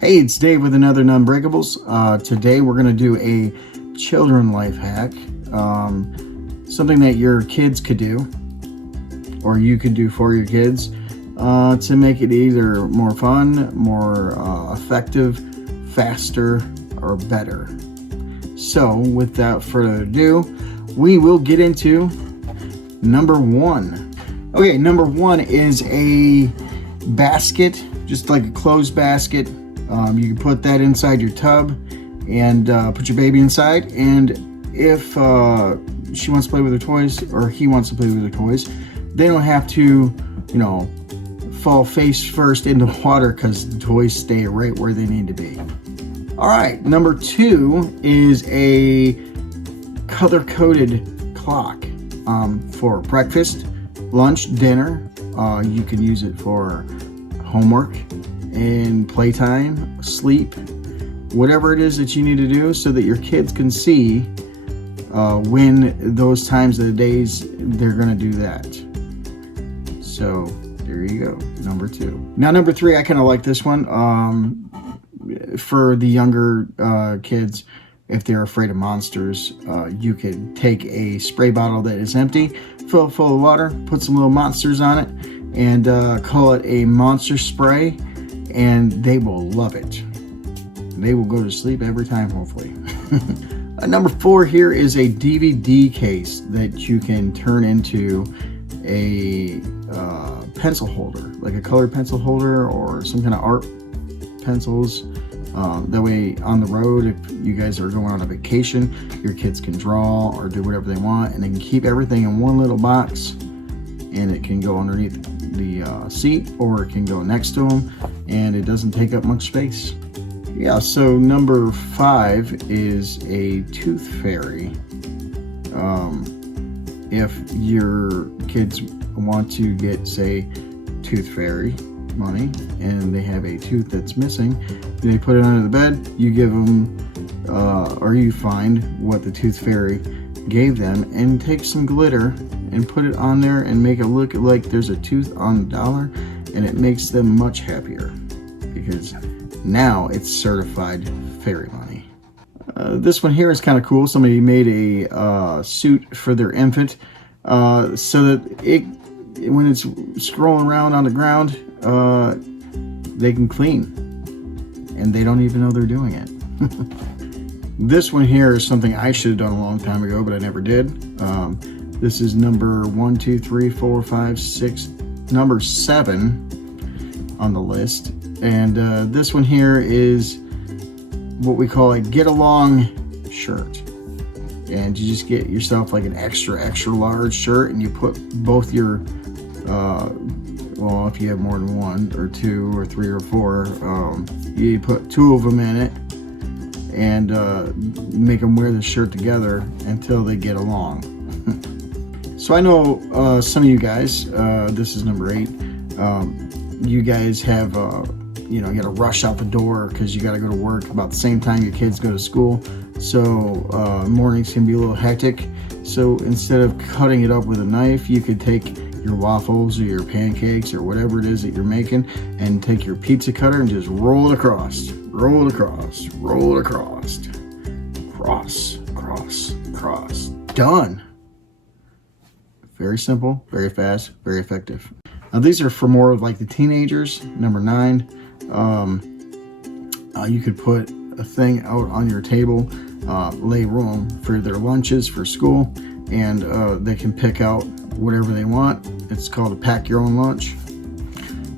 Hey, it's Dave with another NunnBreakables. Today we're going to do a children life hack, something that your kids could do, or you could do for your kids, to make it either more fun, more effective, faster, or better. So, without further ado, we will get into number one. Okay, number one is a basket, just like a closed basket. You can put that inside your tub and put your baby inside. And if she wants to play with her toys, or he wants to play with her toys, they don't have to, fall face first into water, because the toys stay right where they need to be. All right, number two is a color-coded clock for breakfast, lunch, dinner. You can use it for homework and playtime, sleep, whatever it is that you need to do, so that your kids can see when those times of the days they're going to do that. So there you go, number two. Now number three, I kind of like this one. For the younger kids, if they're afraid of monsters, you could take a spray bottle that is empty, fill it full of water, put some little monsters on it, and call it a monster spray, and they will love it. They will go to sleep every time, hopefully. Number four here is a DVD case that you can turn into a pencil holder, like a colored pencil holder or some kind of art pencils. That way on the road, if you guys are going on a vacation, your kids can draw or do whatever they want, and they can keep everything in one little box, and it can go underneath the seat, or it can go next to them, and it doesn't take up much space. Yeah, so number five is a tooth fairy. If your kids want to get, say, tooth fairy money, and they have a tooth that's missing, they put it under the bed, you give them, or you find what the tooth fairy gave them, and take some glitter and put it on there and make it look like there's a tooth on the dollar, and it makes them much happier, because now it's certified fairy money. This one here is kind of cool. Somebody made a suit for their infant, so that when it's scrolling around on the ground, they can clean, and they don't even know they're doing it. This one here is something I should have done a long time ago, but I never did. This is number 1, 2, 3, 4, 5, 6, number 7 on the list. And this one here is what we call a get along shirt. And you just get yourself like an extra large shirt, and you put both your, well, if you have more than one or two or three or four, you put two of them in it, and make them wear the shirt together until they get along. So I know some of you guys, this is number 8, you guys have, you got to rush out the door because you got to go to work about the same time your kids go to school. So mornings can be a little hectic. So instead of cutting it up with a knife, you could take your waffles or your pancakes or whatever it is that you're making, and take your pizza cutter and just roll it across, roll it across, roll it across, cross, cross, cross. Done. Very simple, very fast, very effective. Now these are for more of like the teenagers. Number 9, you could put a thing out on your table, lay room for their lunches for school, and they can pick out whatever they want. It's called a pack your own lunch.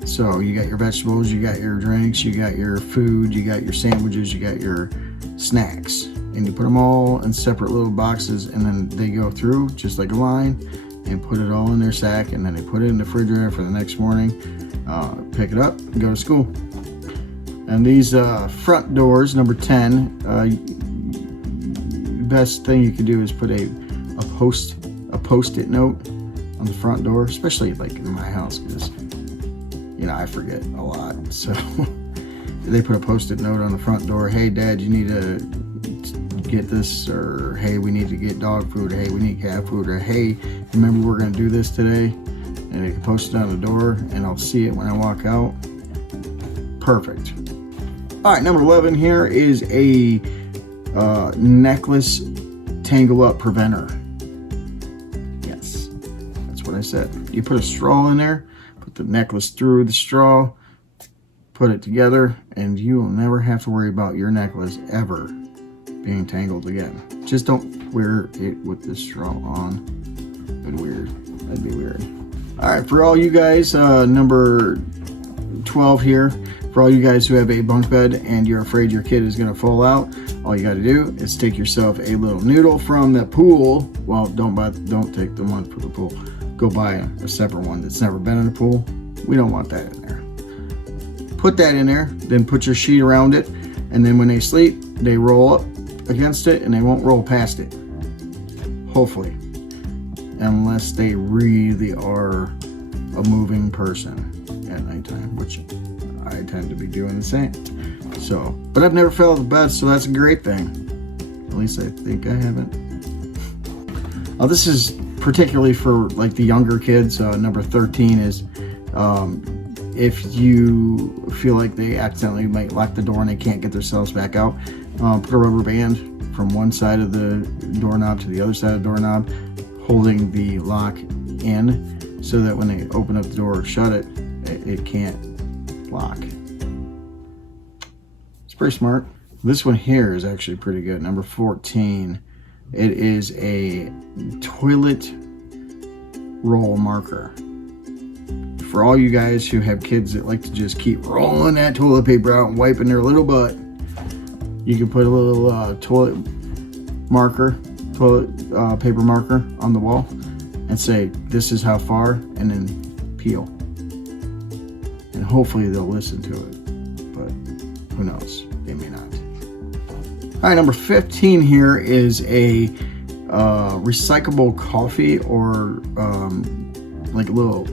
So you got your vegetables, you got your drinks, you got your food, you got your sandwiches, you got your snacks, and you put them all in separate little boxes, and then they go through just like a line and put it all in their sack, and then they put it in the refrigerator for the next morning, pick it up and go to school. And these front doors, number 10, the best thing you could do is put a post-it note on the front door, especially like in my house, because I forget a lot. So they put a post-it note on the front door. Hey Dad, you need to get this, or hey, we need to get dog food, or hey, we need cat food, or hey, remember we're going to do this today. And they can post it on the door, and I'll see it when I walk out. Perfect. All right, number 11 here is a necklace tangle up preventer. Yes, that's what I said. You put a straw in there, put the necklace through the straw, put it together, and you will never have to worry about your necklace ever being tangled again. Just don't wear it with the straw on. That'd be weird. All right, for all you guys, number 12 here, for all you guys who have a bunk bed and you're afraid your kid is going to fall out, all you got to do is take yourself a little noodle from the pool. Well, don't take the one for the pool. Go buy a separate one that's never been in a pool. We don't want that in there. Put that in there, then put your sheet around it, and then when they sleep, they roll up against it and they won't roll past it. Hopefully. Unless they really are a moving person at nighttime, which I tend to be doing the same. So, but I've never fell out of bed, so that's a great thing. At least I think I haven't. This is particularly for like the younger kids. Number 13 is if you feel like they accidentally might lock the door and they can't get themselves back out, put a rubber band from one side of the doorknob to the other side of the doorknob, holding the lock in so that when they open up the door or shut it, it can't lock. It's pretty smart. This one here is actually pretty good. Number 14. It is a toilet roll marker. For all you guys who have kids that like to just keep rolling that toilet paper out and wiping their little butt, you can put a little toilet paper marker on the wall and say, this is how far, and then peel. And hopefully they'll listen to it, but who knows, they may not. All right, number 15 here is a recyclable coffee, or like a little,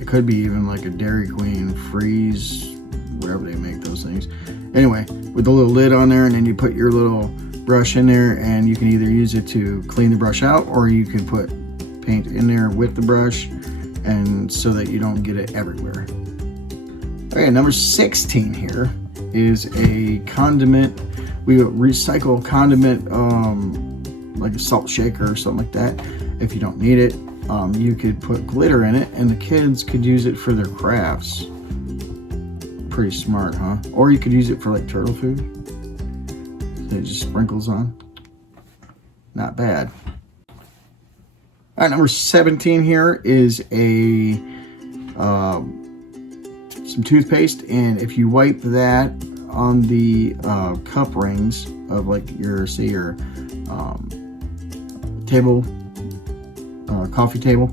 it could be even like a Dairy Queen freeze, wherever they make those things. Anyway, with the little lid on there, and then you put your little brush in there, and you can either use it to clean the brush out, or you can put paint in there with the brush, and so that you don't get it everywhere. Okay, number 16 here is a condiment. We recycle condiment, like a salt shaker or something like that. If you don't need it, you could put glitter in it, and the kids could use it for their crafts. Pretty smart, huh? Or you could use it for like turtle food. It just sprinkles on. Not bad. All right, number 17 here is a some toothpaste, and if you wipe that on the cup rings of like your table, coffee table,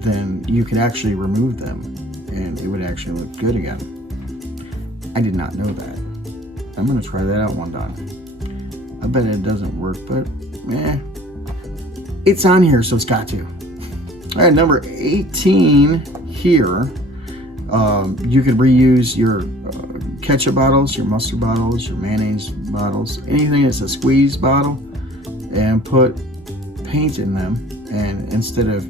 then you could actually remove them, and it would actually look good again. I did not know that. I'm gonna try that out one time. I bet it doesn't work, but it's on here, so it's got to. All right, number 18 here. You could reuse your ketchup bottles, your mustard bottles, your mayonnaise bottles, anything that's a squeeze bottle, and put paint in them. And instead of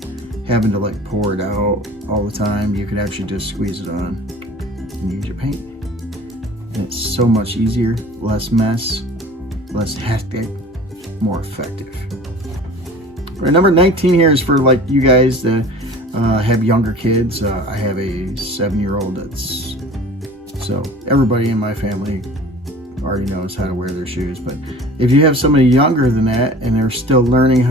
having to like pour it out all the time, you could actually just squeeze it on and use your paint. And it's so much easier, less mess, less hectic, more effective. Right, number 19 here is for like you guys that have younger kids. I have a 7-year-old that's, so everybody in my family already knows how to wear their shoes. But if you have somebody younger than that and they're still learning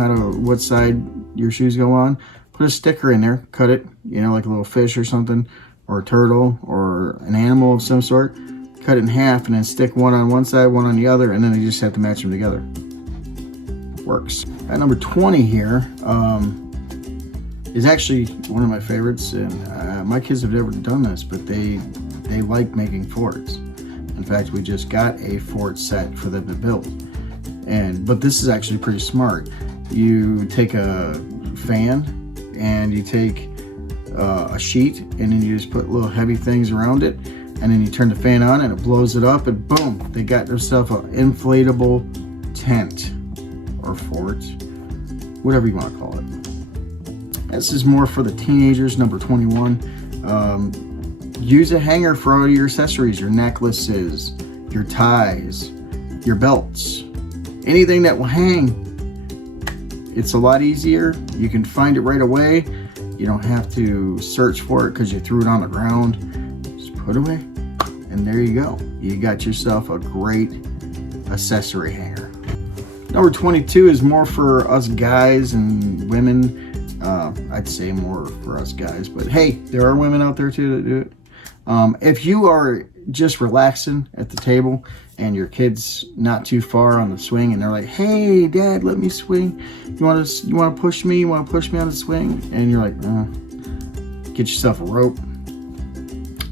what side your shoes go on, put a sticker in there, cut it, like a little fish or something, or a turtle or an animal of some sort. Cut it in half and then stick one on one side, one on the other, and then they just have to match them together. Works. At number 20 here is actually one of my favorites, and my kids have never done this, but they like making forts. In fact, we just got a fort set for them to build. But this is actually pretty smart. You take a fan and you take a sheet, and then you just put little heavy things around it, and then you turn the fan on and it blows it up, and boom, they got themselves an inflatable tent or fort, whatever you want to call it. This is more for the teenagers, number 21. use a hanger for all your accessories, your necklaces, your ties, your belts, anything that will hang. It's a lot easier. You can find it right away. You don't have to search for it because you threw it on the ground. Just put it away, and there you go. You got yourself a great accessory hanger. Number 22 is more for us guys and women. I'd say more for us guys, but hey, there are women out there too that do it. If you are just relaxing at the table and your kid's not too far on the swing and they're like, hey dad, let me swing, you want to push me on the swing, and you're like, get yourself a rope,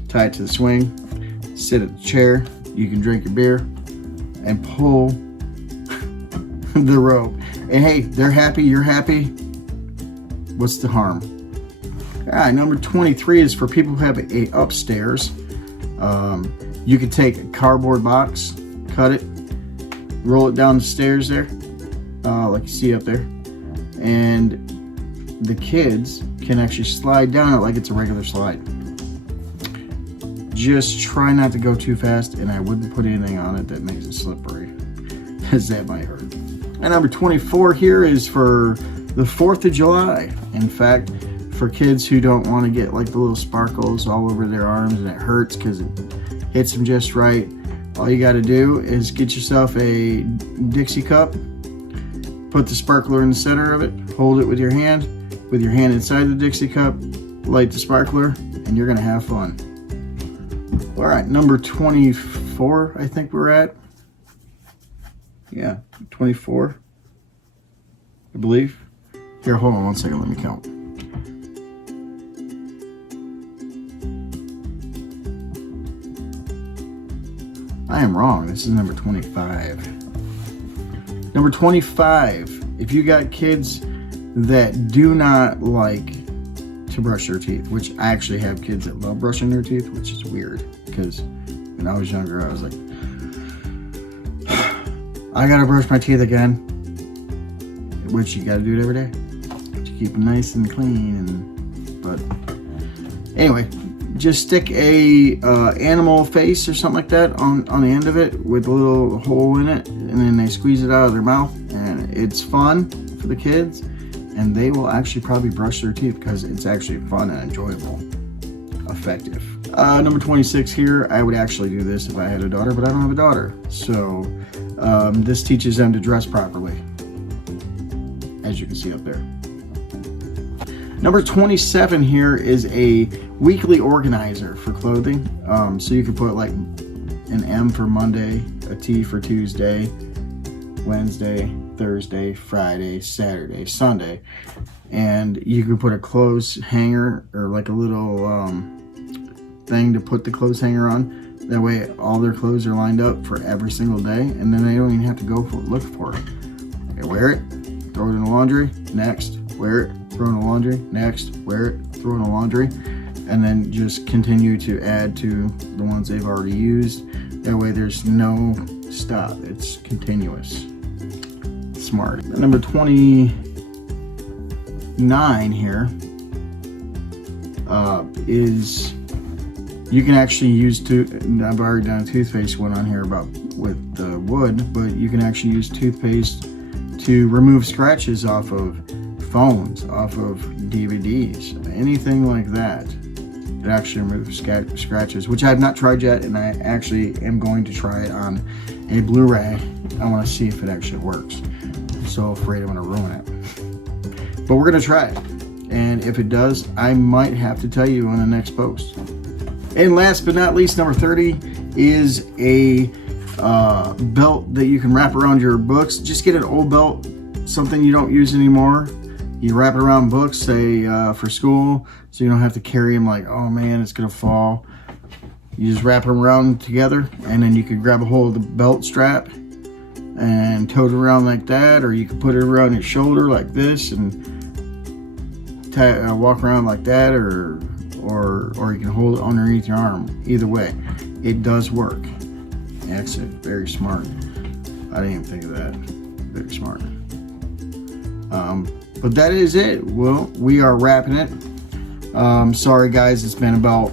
tie it to the swing, sit at the chair, you can drink your beer and pull the rope, and hey, they're happy, you're happy. What's the harm? All right, number 23 is for people who have a upstairs. You could take a cardboard box, cut it, roll it down the stairs there, like you see up there, and the kids can actually slide down it like it's a regular slide. Just try not to go too fast, and I wouldn't put anything on it that makes it slippery, because that might hurt. And number 24 here is for the 4th of July. In fact, for kids who don't want to get like the little sparkles all over their arms and it hurts because it hits them just right, all you got to do is get yourself a Dixie cup, put the sparkler in the center of it, hold it with your hand inside the Dixie cup, light the sparkler, and you're going to have fun. All right, number 24, I think we're at. Yeah, 24, I believe. Here, hold on one second, let me count. I am wrong. This is number 25. Number 25. If you got kids that do not like to brush their teeth, which I actually have kids that love brushing their teeth, which is weird because when I was younger, I was like, I gotta brush my teeth again, which you gotta do it every day to keep them nice and clean. But anyway, just stick a animal face or something like that on the end of it with a little hole in it, and then they squeeze it out of their mouth, and it's fun for the kids, and they will actually probably brush their teeth because it's actually fun and enjoyable, effective. Number 26 here, I would actually do this if I had a daughter, but I don't have a daughter, so this teaches them to dress properly, as you can see up there. Number 27 here is a weekly organizer for clothing. So you can put like an M for Monday, a T for Tuesday, Wednesday, Thursday, Friday, Saturday, Sunday. And you can put a clothes hanger or like a little thing to put the clothes hanger on. That way all their clothes are lined up for every single day, and then they don't even have to go look for it. Okay, wear it, throw it in the laundry, next, wear it, throw in the laundry, next, wear it, throw in the laundry, and then just continue to add to the ones they've already used. That way there's no stop, it's continuous. Smart. Number 29 here is you can actually use I've already done a toothpaste one on here with the wood, but you can actually use toothpaste to remove scratches off of phones, off of DVDs, anything like that. It actually removes scratches, which I have not tried yet, and I actually am going to try it on a Blu-ray. I want to see if it actually works. I'm so afraid I'm going to ruin it. But we're going to try it, and if it does, I might have to tell you on the next post. And last but not least, number 30 is a belt that you can wrap around your books. Just get an old belt, something you don't use anymore. You wrap it around books, say for school, so you don't have to carry them like, oh man, it's gonna fall. You just wrap them around together, and then you could grab a hold of the belt strap and tote it around like that, or you could put it around your shoulder like this and walk around like that, or you can hold it underneath your arm. Either way, it does work. Excellent, very smart. I didn't even think of that. Very smart. But that is it. Well, we are wrapping it. Sorry guys, it's been about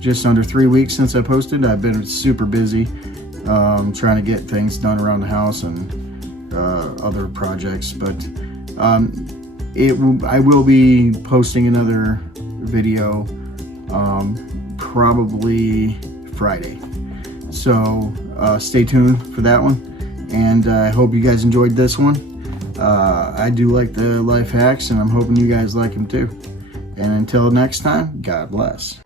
just under 3 weeks since I posted. I've been super busy trying to get things done around the house and other projects, but I will be posting another video probably Friday, so stay tuned for that one. And I hope you guys enjoyed this one. I do like the life hacks, and I'm hoping you guys like them too. And until next time, God bless.